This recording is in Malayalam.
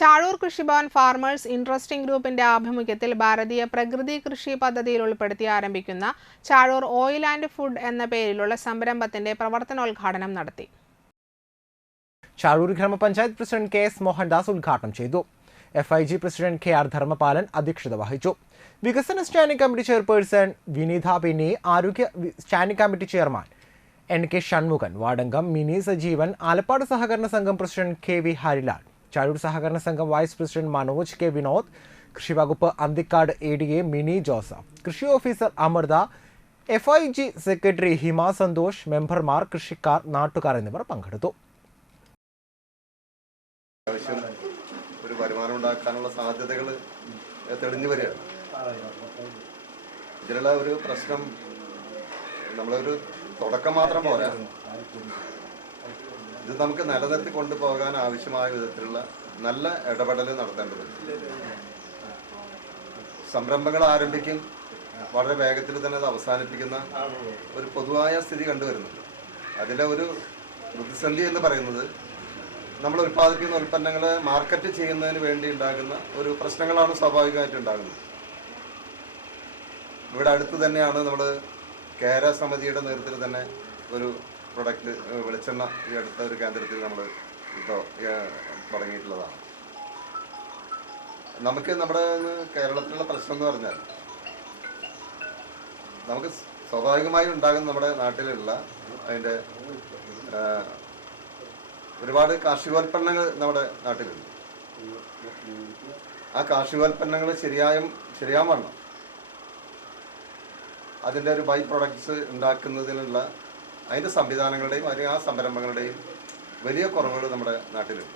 ചാഴൂർ കൃഷിഭവൻ ഫാർമേഴ്സ് ഇൻട്രസ്റ്റിംഗ് ഗ്രൂപ്പിന്റെ ആഭിമുഖ്യത്തിൽ ഭാരതീയ പ്രകൃതി കൃഷി പദ്ധതിയിൽ ഉൾപ്പെടുത്തി ആരംഭിക്കുന്ന ചാഴൂർ ഓയിൽ ആൻഡ് ഫുഡ് എന്ന പേരിലുള്ള സംരംഭത്തിന്റെ പ്രവർത്തനോദ്ഘാടനം നടത്തി. ചാഴൂർ ഗ്രാമപഞ്ചായത്ത് പ്രസിഡന്റ് കെ എസ് മോഹൻദാസ് ഉദ്ഘാടനം ചെയ്തു. F I G president K R Dharmapalan അധ്യക്ഷത വഹിച്ചു. വികസന സ്റ്റാൻഡിംഗ് കമ്മിറ്റി ചെയർപേഴ്സൺ വിനീത പിന്നെ ആരോഗ്യ standing committee chairman N K Shanmukhan വാർഡംഗം Mini Sajeevan Alappad സഹകരണ സംഘം president K V Harilal Chazhoor സഹകരണ സംഘം vice president Manoj K Vinod കൃഷി വകുപ്പ് Anthikkad A D A Mini Joseph കൃഷി officer Amritha F I G secretary Hima Santhosh മെമ്പർമാർ കൃഷിക്കാർ നാട്ടുകാർ എന്നിവർ പങ്കെടുത്തു. ഒരു വരുമാനം ഉണ്ടാക്കാനുള്ള സാധ്യതകൾ തെളിഞ്ഞു വരികയാണ്. ഇതിലുള്ള ഒരു പ്രശ്നം നമ്മളൊരു തുടക്കം മാത്രം പോരാ. നമുക്ക് നിലനിർത്തി കൊണ്ടുപോകാൻ ആവശ്യമായ വിധത്തിലുള്ള നല്ല ഇടപെടൽ നടത്തേണ്ടതുണ്ട്. സംരംഭങ്ങൾ ആരംഭിക്കും. വളരെ വേഗത്തിൽ തന്നെ അത് അവസാനിപ്പിക്കുന്ന ഒരു പൊതുവായ സ്ഥിതി കണ്ടുവരുന്നുണ്ട്. അതിലെ ഒരു പ്രതിസന്ധി എന്ന് പറയുന്നത് നമ്മൾ ഉൽപ്പാദിപ്പിക്കുന്ന ഉൽപ്പന്നങ്ങൾ മാർക്കറ്റ് ചെയ്യുന്നതിന് വേണ്ടി ഉണ്ടാകുന്ന ഒരു പ്രശ്നങ്ങളാണ് സ്വാഭാവികമായിട്ട് ഉണ്ടാകുന്നത്. ഇവിടെ അടുത്ത് തന്നെയാണ് നമ്മൾ കേര സമിതിയുടെ നേതൃത്വത്തിൽ തന്നെ ഒരു പ്രൊഡക്റ്റ് വെളിച്ചെണ്ണ ഈ അടുത്ത ഒരു കേന്ദ്രത്തിൽ നമ്മൾ ഇപ്പോൾ തുടങ്ങിയിട്ടുള്ളതാണ്. നമുക്ക് നമ്മുടെ കേരളത്തിലുള്ള പ്രശ്നം എന്ന് പറഞ്ഞാൽ നമുക്ക് സ്വാഭാവികമായി ഉണ്ടാകുന്ന നമ്മുടെ നാട്ടിലുള്ള അതിന്റെ ഒരുപാട് കാർഷികോൽപ്പന്നങ്ങൾ നമ്മുടെ നാട്ടിലുണ്ട്. ആ കാർഷികോൽപ്പന്നങ്ങൾ ശരിയായും ശരിയാവണ്ണം അതിന്റെ ഒരു ബൈ പ്രൊഡക്ട്സ് ഉണ്ടാക്കുന്നതിനുള്ള അതിന്റെ സംവിധാനങ്ങളുടെയും അല്ലെങ്കിൽ ആ സംരംഭങ്ങളുടെയും വലിയ കുറവുകൾ നമ്മുടെ നാട്ടിലുണ്ട്.